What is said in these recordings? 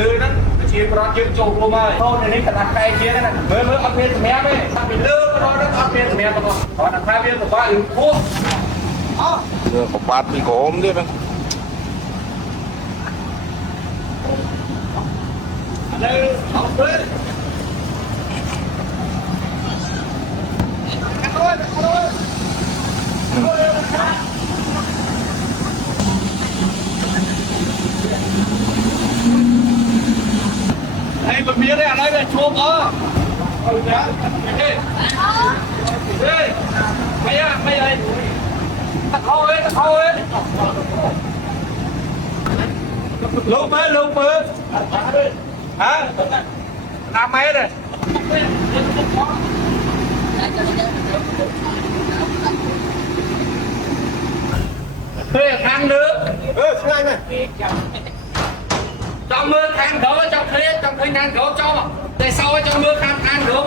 លើហ្នឹងជាប្រវត្តិយើងចូលរួមហើយកូននេះកណ្ដាស់កែជាហ្នឹងមើលអត់មានសម្រាប់ទេពីលើដល់ហ្នឹងអត់មានសម្រាប់ទេគាត់ថាវាពិបាករឿងពោះរឿងប្របាទពីក្រមទៀតហ្នឹងនៅអត់ទេហើយមិនមានទេឥឡូវវាឈប់អើយ៉ាហេហេមិនអីតខោអេលោកមើលហ៎ណាម៉ែទេពេលខាងលើឆ្ងាយណាស់ចង់មើលខាងក្រោយចង់ឃើញខាងក្រោយចង់តែសោចង់មើលខាងក្រោយ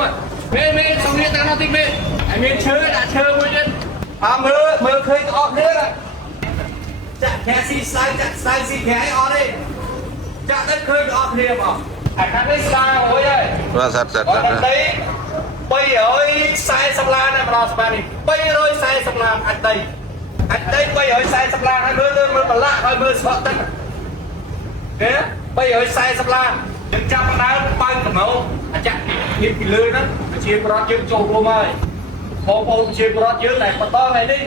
មេសំនេះតានោះទីមេហើយមានឈើដាក់ឈើមួយទៀតមើលឃើញអស់គ្នាចាក់ខែស៊ីស្លាយចាក់ស្លាយស៊ីខែអត់ទេចាក់ទៅឃើញអស់គ្នាបងអាខាងនេះស្ដារមួយហើយបាទសិត340ឡានម្ដងស្មាននេះ340ឡានអាចដី340ឡានហើយមើលប្រឡាក់ហើយមើលស្បកទឹកគេ340ឡានយើងចាប់ដើមបើកកំណោអាចាក់នេះពីលើហ្នឹងជាប្រវត្តិយើងចូលរួមហើយបងប្អូនជាប្រវត្តិយើងតែបន្តថ្ងៃនេះ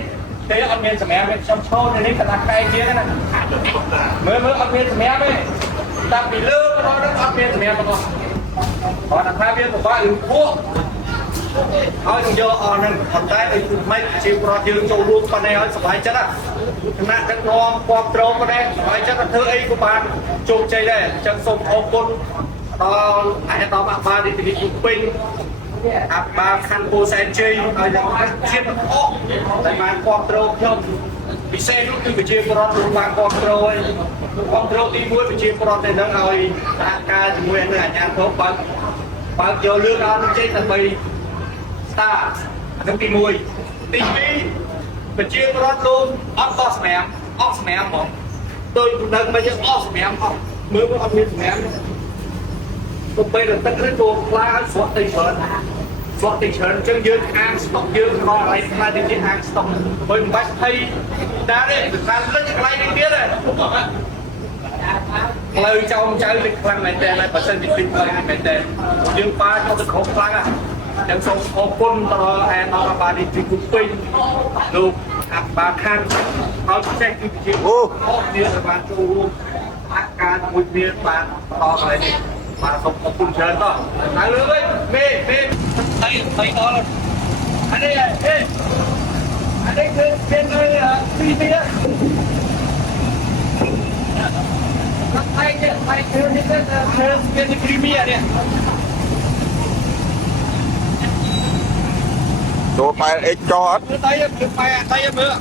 ទេអត់មានសម្រាប់ខ្ញុំឈរនៅនេះកណ្ដាស់កែជាហ្នឹងមើលអត់មានសម្រាប់ទេតាំងពីលើដល់ហ្នឹងអត់មានសម្រាប់ទេគាត់ថាវាពិបាករឿងពោះហើយនឹងយកអស់ហ្នឹងប៉ុន្តែដូចមិនជាប្រវត្តិយើងចូលរួមប៉ុណ្ណេះឲ្យសុខចិត្តគណៈដឹកនាំគ្រប់គ្រងប៉ុណ្ណេះសុខចិត្តធ្វើអីក៏បានជោគជ័យដែរអញ្ចឹងសូមអរគុណដល់អាយដាមអាបារីទីពីពេញអាបាខណ្ឌពោធិ៍សែនជ័យហើយនឹងជាតិទាំងអស់ដែលបានគ្រប់គ្រងខ្ញុំពិសេសនោះគឺប្រជាពលរដ្ឋរួមបានគ្រប់គ្រងហើយគ្រប់គ្រងទី1ប្រជាពលរដ្ឋទៅនឹងឲ្យសហការជាមួយនឹងអាជ្ញាធរបើកយកលឿនដល់នឹងចេញដើម្បីស្តាហ្នឹងទី1ទី2ប្រជាពលរដ្ឋលោកអត់បោះសម្រាប់អស់សម្រាប់ហ្មងដូចនៅមិនយើងអស់សម្រាប់អស់មើលអត់មានសម្រាប់ទៅពេលទឹកឬក៏ខ្លាឲ្យស្រក់ទៅច្រើនអញ្ចឹងយើងអាងស្តុកយើងរកកន្លែងខ្លះទៅជាអាងស្តុកមិនបាច់ភ័យដែរទេតាមលិចកន្លែងនេះទៀតទេផ្លូវចៅនេះខ្លាំងមែនតើបើសិនជាពីផ្លូវនេះមែនតើយើងប៉ាចូលទៅគ្រប់ខ្លាំងទាំងសូមអរគុណដល់អានអាបានេះទីគុំពេញលោកអាបាខានហើយពិសេសគឺជាអូនេះបានចូលរួមអាការមួយគ្នាបានបន្តកន្លែងនេះបាទសូមអរគុណច្រើនតោះហើយលើវិញមេអីដល់អានេះគឺเป็นពីនេះไอ้คือนี่ก็เป็นพรีเมียร์เนี่ยចូលបែរអិចចោអត់tayមើល